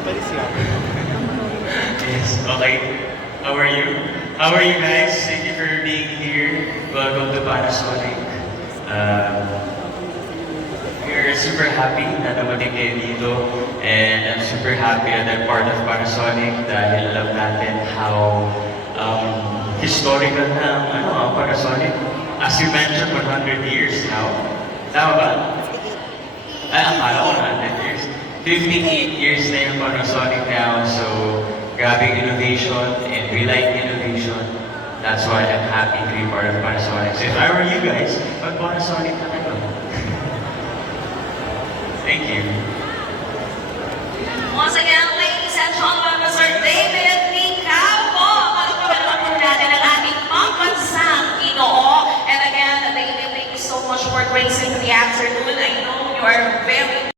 Yes, okay. How are you? How are you guys? Thank you for being here. Welcome to Panasonic. We're super happy na dumating kayo dito, and I'm super happy that I'm part of Panasonic dahil alam natin how historical na ang Panasonic. As you mentioned, 100 years now. Tama ba? Ay, akala ko 100 years. 58 years na yung Panasonic now, so grabbing innovation, and we like innovation. That's why I'm happy to be part of Panasonic. So if I were you guys, mag-Panasonic na kayo. Thank you. Once again, ladies and gentlemen, Mr. David Picabo, palipagalan po natin ang ating pambansang Ginoo. And again, David, thank you so much for gracing the afternoon. I know you are very